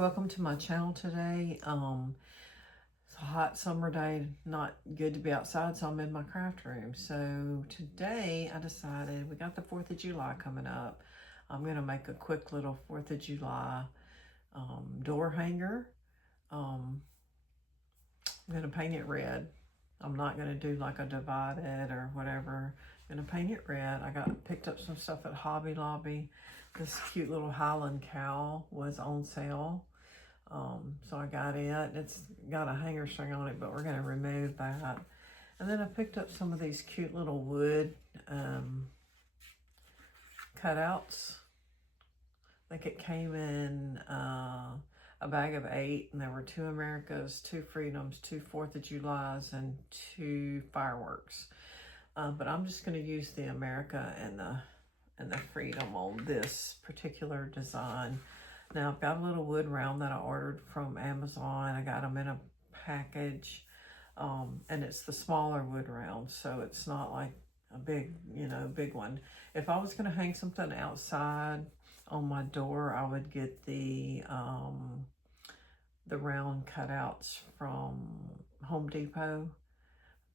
welcome to my channel today. It's a hot summer day, not good to be outside, so I'm in my craft room. So today I decided, we got the 4th of July coming up. I'm gonna make a quick little 4th of July door hanger. I'm gonna paint it red. I'm not gonna do like a divided or whatever. I'm gonna paint it red. I picked up some stuff at Hobby Lobby. This cute little Highland cow was on sale. So I got it. It's got a hanger string on it, but we're gonna remove that. And then I picked up some of these cute little wood cutouts. I think it came in a bag of 8, and there were 2 Americas, 2 Freedoms, 2 4th of Julys, and 2 fireworks. But I'm just gonna use the America and the Freedom on this particular design. Now I've got a little wood round that I ordered from Amazon. I got them in a package, and it's the smaller wood round, so it's not like a big, big one. If I was gonna hang something outside on my door, I would get the round cutouts from Home Depot.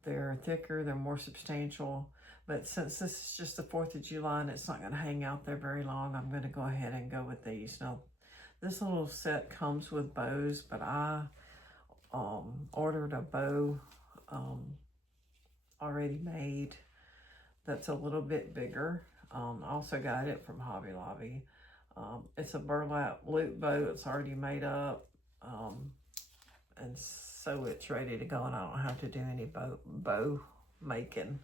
They're thicker, they're more substantial. But since this is just the 4th of July and it's not going to hang out there very long, I'm going to go ahead and go with these. Now, this little set comes with bows, but I ordered a bow already made that's a little bit bigger. I also got it from Hobby Lobby. It's a burlap loop bow. It's already made up. And so it's ready to go, and I don't have to do any bow making.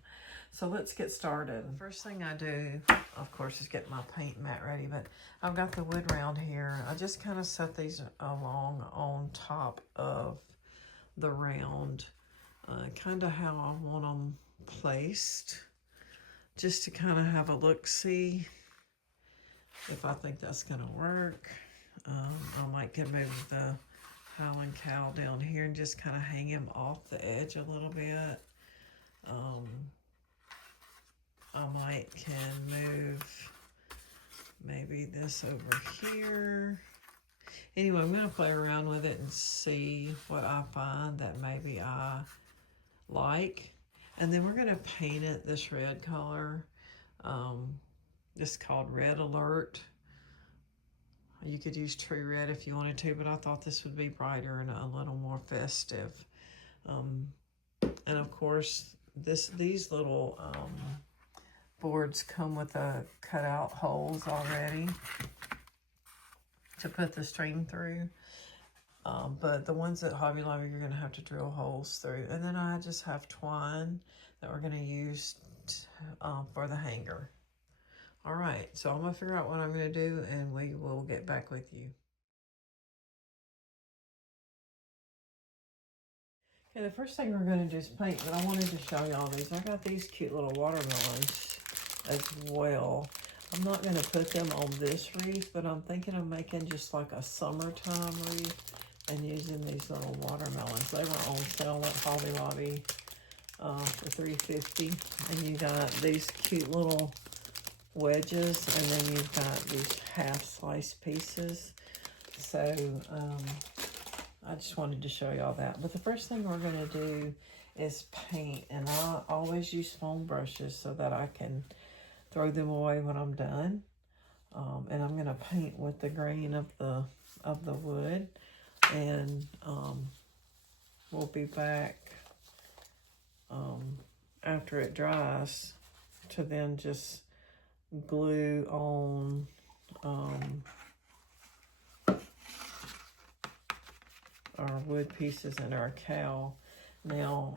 So let's get started. The first thing I do, of course, is get my paint mat ready, but I've got the wood round here. I just kind of set these along on top of the round, kind of how I want them placed, just to kind of have a look-see if I think that's gonna work. I might can move the Highland cow down here and just kind of hang him off the edge a little bit. I might can move maybe this over here. Anyway, I'm going to play around with it and see what I find that maybe I like. And then we're going to paint it this red color. This is called Red Alert. You could use tree red if you wanted to, but I thought this would be brighter and a little more festive. And of course, these little boards come with cutout holes already to put the string through. But the ones at Hobby Lobby, you're going to have to drill holes through. And then I just have twine that we're going to use for the hanger. All right, so I'm going to figure out what I'm going to do, and we will get back with you. Okay, the first thing we're going to do is paint, but I wanted to show y'all these. I got these cute little watermelons as well. I'm not going to put them on this wreath, but I'm thinking of making just like a summertime wreath and using these little watermelons. They were on sale at Hobby Lobby for $3.50, and you got these cute little wedges, and then you've got these half sliced pieces. So I just wanted to show y'all that. But the first thing we're going to do is paint, and I always use foam brushes so that I can throw them away when I'm done. And I'm going to paint with the grain of the wood, and we'll be back after it dries to then just glue on our wood pieces and our cow. Now,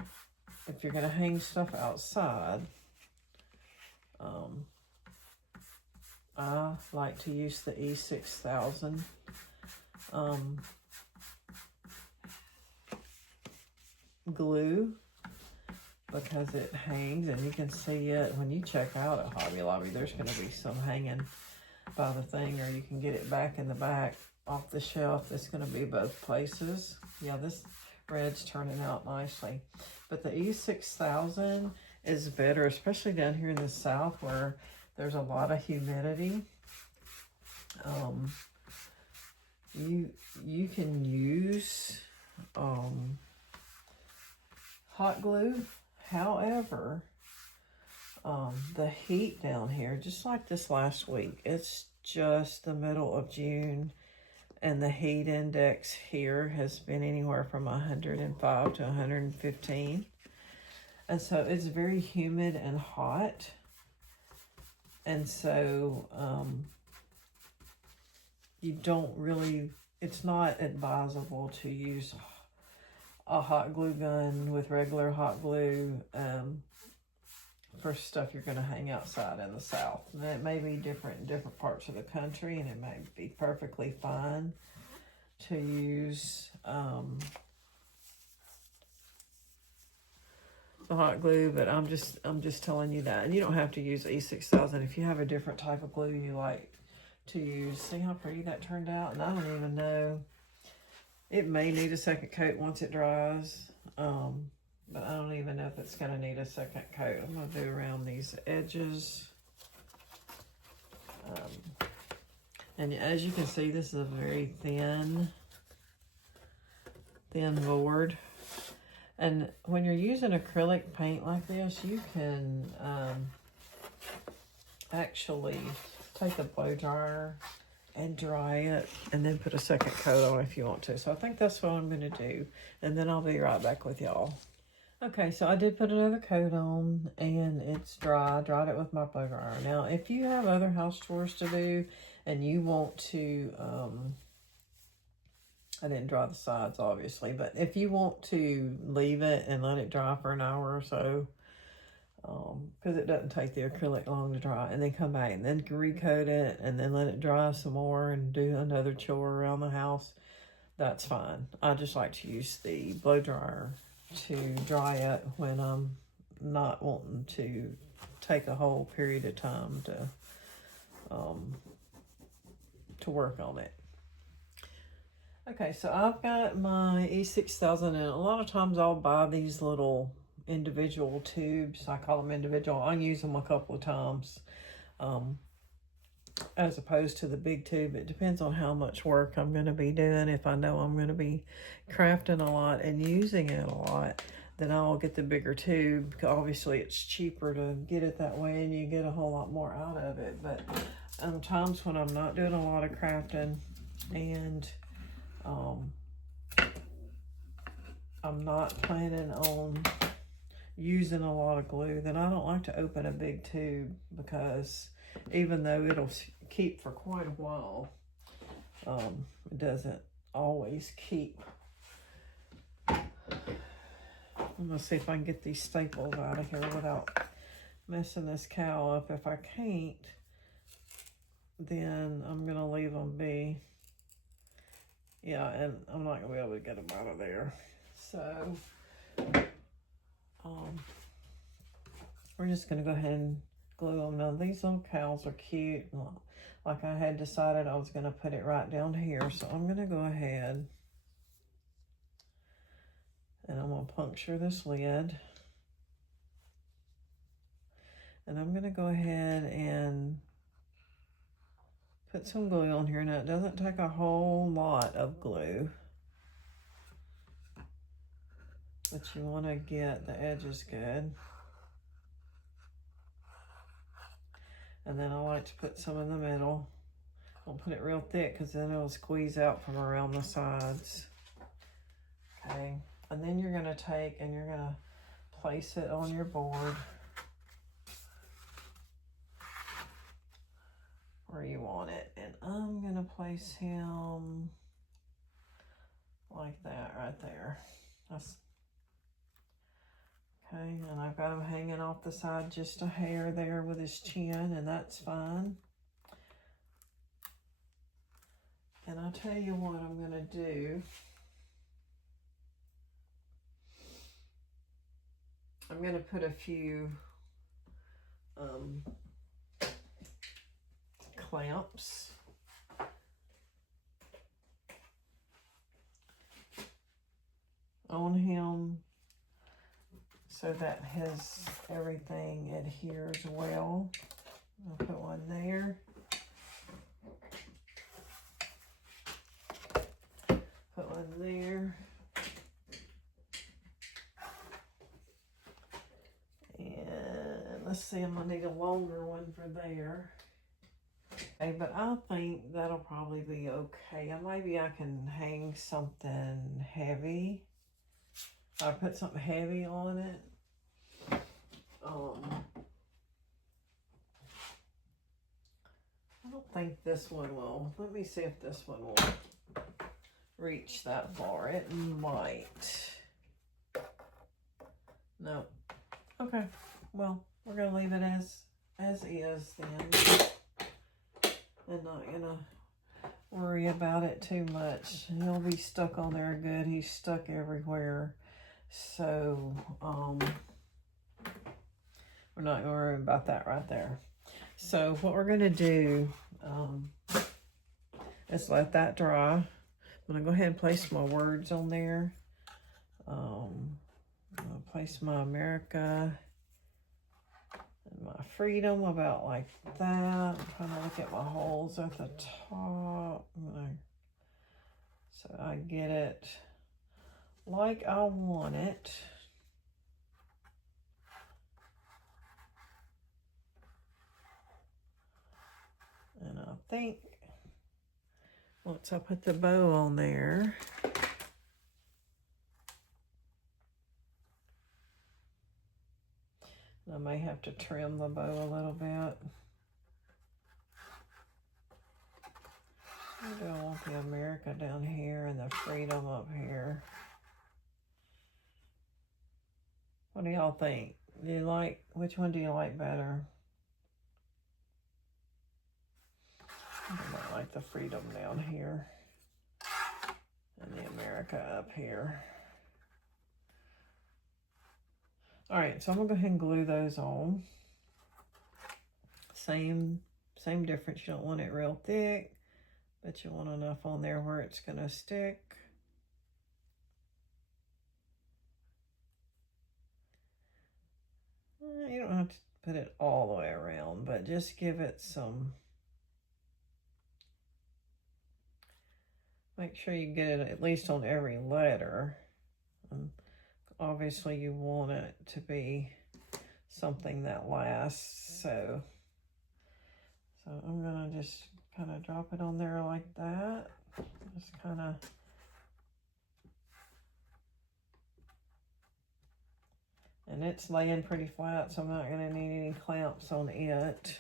if you're going to hang stuff outside, I like to use the E6000 glue, because it hangs, and you can see it when you check out at Hobby Lobby. There's going to be some hanging by the thing, or you can get it back in the back off the shelf. It's going to be both places. Yeah, this red's turning out nicely. But the E6000 is better, especially down here in the South where there's a lot of humidity. you can use hot glue. However, the heat down here, just like this last week, it's just the middle of June, and the heat index here has been anywhere from 105 to 115. And so it's very humid and hot. And so you don't really, it's not advisable to use a hot glue gun with regular hot glue for stuff you're going to hang outside in the South. And it may be different in different parts of the country, and it may be perfectly fine to use the hot glue, but I'm just telling you that. And you don't have to use E6000 if you have a different type of glue you like to use. See how pretty that turned out? And I don't even know, it may need a second coat once it dries, but I don't even know if it's going to need a second coat. I'm going to do around these edges. And as you can see, this is a very thin board. And when you're using acrylic paint like this, you can actually take a blow dryer and dry it and then put a second coat on if you want to. So I think that's what I'm going to do. And then I'll be right back with y'all. Okay, so I did put another coat on and it's dry. I dried it with my blow dryer. Now, if you have other house chores to do and you want to, I didn't dry the sides obviously, but if you want to leave it and let it dry for an hour or so, because it doesn't take the acrylic long to dry, and then come back and then recoat it and then let it dry some more and do another chore around the house, that's fine. I just like to use the blow dryer to dry it when I'm not wanting to take a whole period of time to work on it. Okay, so I've got my E6000, and a lot of times I'll buy these little individual tubes. I call them individual. I use them a couple of times as opposed to the big tube. It depends on how much work I'm going to be doing. If I know I'm going to be crafting a lot and using it a lot, then I'll get the bigger tube. Obviously, it's cheaper to get it that way, and you get a whole lot more out of it. But times when I'm not doing a lot of crafting and I'm not planning on using a lot of glue, then I don't like to open a big tube, because even though it'll keep for quite a while, it doesn't always keep. I'm gonna see if I can get these staples out of here without messing this cow up. If I can't, then I'm gonna leave them be. Yeah, and I'm not gonna be able to get them out of there. So, we're just gonna go ahead and glue them. Now, these little cows are cute. Like I had decided I was gonna put it right down here. So I'm gonna go ahead and I'm gonna puncture this lid. And I'm gonna go ahead and put some glue on here. Now, it doesn't take a whole lot of glue, but you want to get the edges good. And then I like to put some in the middle. Don't put it real thick, because then it'll squeeze out from around the sides. Okay, and then you're going to take and you're going to place it on your board where you want it. And I'm going to place him like that right there. That's okay. And I've got him hanging off the side just a hair there with his chin, and that's fine. And I'll tell you what I'm going to do. I'm going to put a few clamps on him so that everything adheres well. I'll put one there. one there. And let's see, I'm gonna need a longer one for there. Okay, but I think that'll probably be okay. Maybe I can hang something heavy. I put something heavy on it. I don't think this one will. Let me see if this one will reach that far. It might. No. Okay. Well, we're gonna leave it as is then, and not gonna worry about it too much. He'll be stuck on there good. He's stuck everywhere. So we're not gonna worry about that right there. So what we're gonna do is let that dry. I'm gonna go ahead and place my words on there. I'm gonna place my America and my freedom about like that. I'm trying to look at my holes at the top. So I get it like I want it. And I think once I put the bow on there, I may have to trim the bow a little bit. Maybe I want the America down here and the freedom up here. What do y'all think? Which one do you like better? I might like the freedom down here and the America up here. All right, so I'm gonna go ahead and glue those on. Same difference. You don't want it real thick, but you want enough on there where it's gonna stick. You don't have to put it all the way around, but just give it some. Make sure you get it at least on every letter. Obviously you want it to be something that lasts, so I'm gonna just kind of drop it on there like that. Just kind of, and it's laying pretty flat, so I'm not gonna need any clamps on it.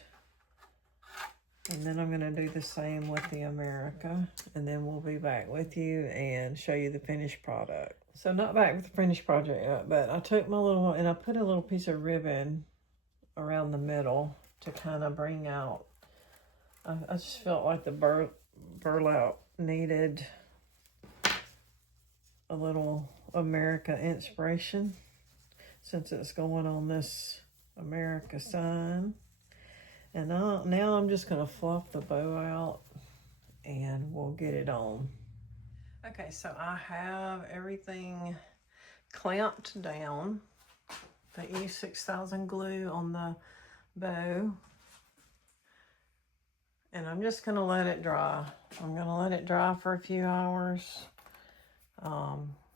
And then I'm gonna do the same with the America, and then we'll be back with you and show you the finished product. So not back with the finished project yet, but I took my little, and I put a little piece of ribbon around the middle to kind of bring out, I just felt like the burlap needed a little America inspiration since it's going on this America sign. And now I'm just gonna fluff the bow out and we'll get it on. Okay, so I have everything clamped down. The E6000 glue on the bow. And I'm just gonna let it dry. I'm gonna let it dry for a few hours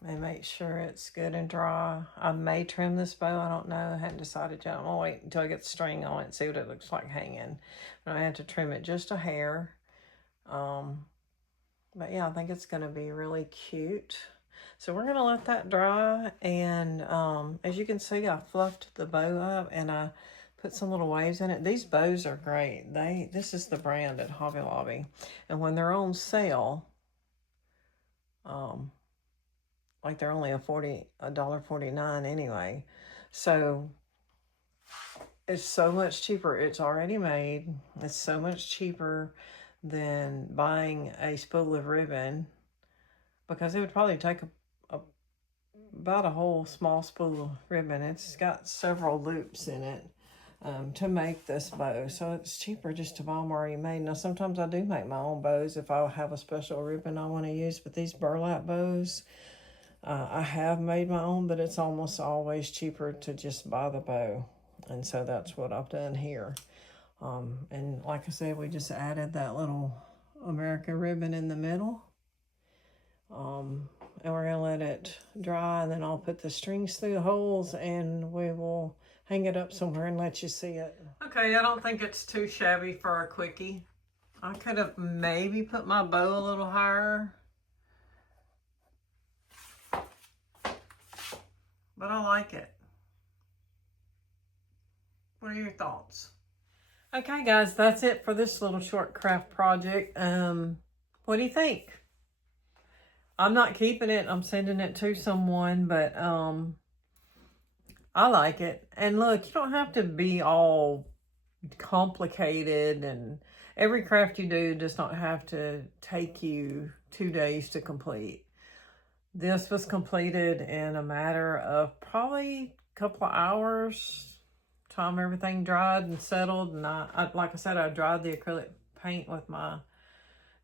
and make sure it's good and dry. I may trim this bow, I don't know, I hadn't decided yet. I'm gonna wait until I get the string on it and see what it looks like hanging. But I have to trim it just a hair. But yeah, I think it's gonna be really cute. So we're gonna let that dry, and as you can see, I fluffed the bow up and I put some little waves in it. These bows are great. This is the brand at Hobby Lobby, and when they're on sale, like they're only $1.49 anyway. So it's so much cheaper. It's already made. It's so much cheaper than buying a spool of ribbon, because it would probably take about a whole small spool of ribbon. It's got several loops in it to make this bow, so it's cheaper just to buy them already made. Now sometimes I do make my own bows if I have a special ribbon I want to use, but these burlap bows, I have made my own, but it's almost always cheaper to just buy the bow, and so that's what I've done here. And like I said, we just added that little America ribbon in the middle. And we're gonna let it dry, and then I'll put the strings through the holes and we will hang it up somewhere and let you see it. Okay, I don't think it's too shabby for a quickie. I could have maybe put my bow a little higher, but I like it. What are your thoughts? Okay, guys, that's it for this little short craft project. What do you think? I'm not keeping it. I'm sending it to someone, but I like it. And look, you don't have to be all complicated, and every craft you do does not have to take you 2 days to complete. This was completed in a matter of probably a couple of hours. Time everything dried and settled, and I like I said, I dried the acrylic paint with my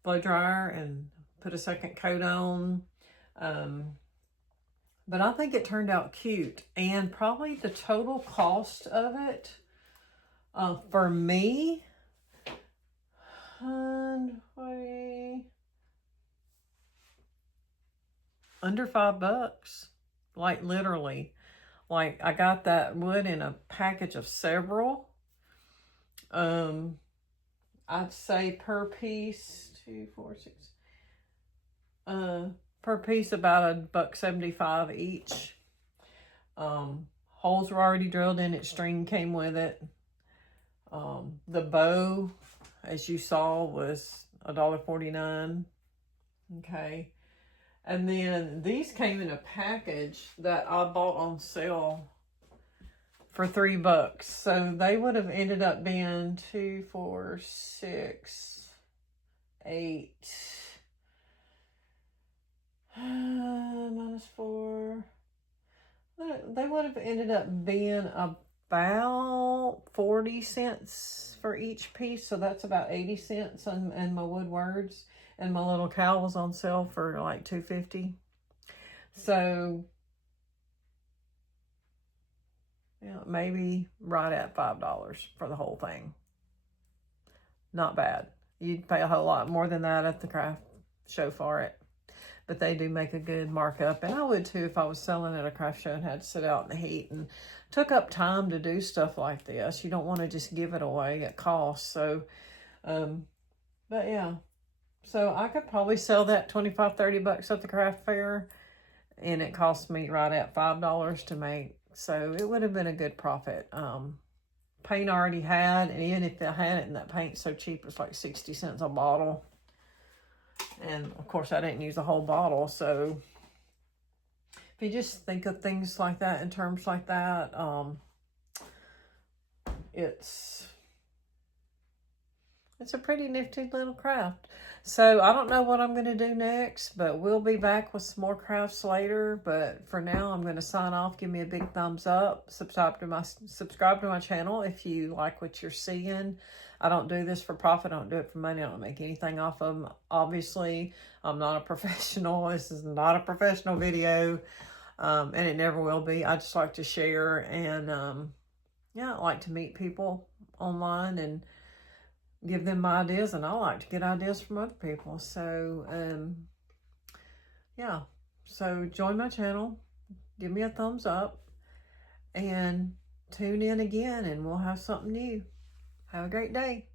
blow dryer and put a second coat on. But I think it turned out cute, and probably the total cost of it for me, under $5, like literally. Like, I got that wood in a package of several. I'd say per piece, 2, 4, 6. Per piece about $1.75 each. Holes were already drilled in it. String came with it. The bow, as you saw, was $1.49. Okay. And then these came in a package that I bought on sale for $3. So they would have ended up being 2, 4, 6, 8, minus 4. They would have ended up being about 40 cents for each piece. So that's about 80 cents and my woodwords. And my little cow was on sale for like $2.50. So, yeah, maybe right at $5 for the whole thing. Not bad. You'd pay a whole lot more than that at the craft show for it. But they do make a good markup. And I would too if I was selling at a craft show and had to sit out in the heat and took up time to do stuff like this. You don't want to just give it away at cost. So, but yeah. So I could probably sell that $25-30 at the craft fair, and it cost me right at $5 to make. So it would have been a good profit. Paint I already had, and even if I had it, and that paint's so cheap, it's like 60 cents a bottle. And of course I didn't use the whole bottle. So if you just think of things like that in terms like that, it's a pretty nifty little craft. So I don't know what I'm going to do next, but we'll be back with some more crafts later. But for now, I'm going to sign off. Give me a big thumbs up. Subscribe to my channel if you like what you're seeing. I don't do this for profit. I don't do it for money. I don't make anything off of them. Obviously, I'm not a professional. This is not a professional video, and it never will be. I just like to share, and yeah, I like to meet people online and give them my ideas, and I like to get ideas from other people. So, yeah. So join my channel, give me a thumbs up, and tune in again, and we'll have something new. Have a great day.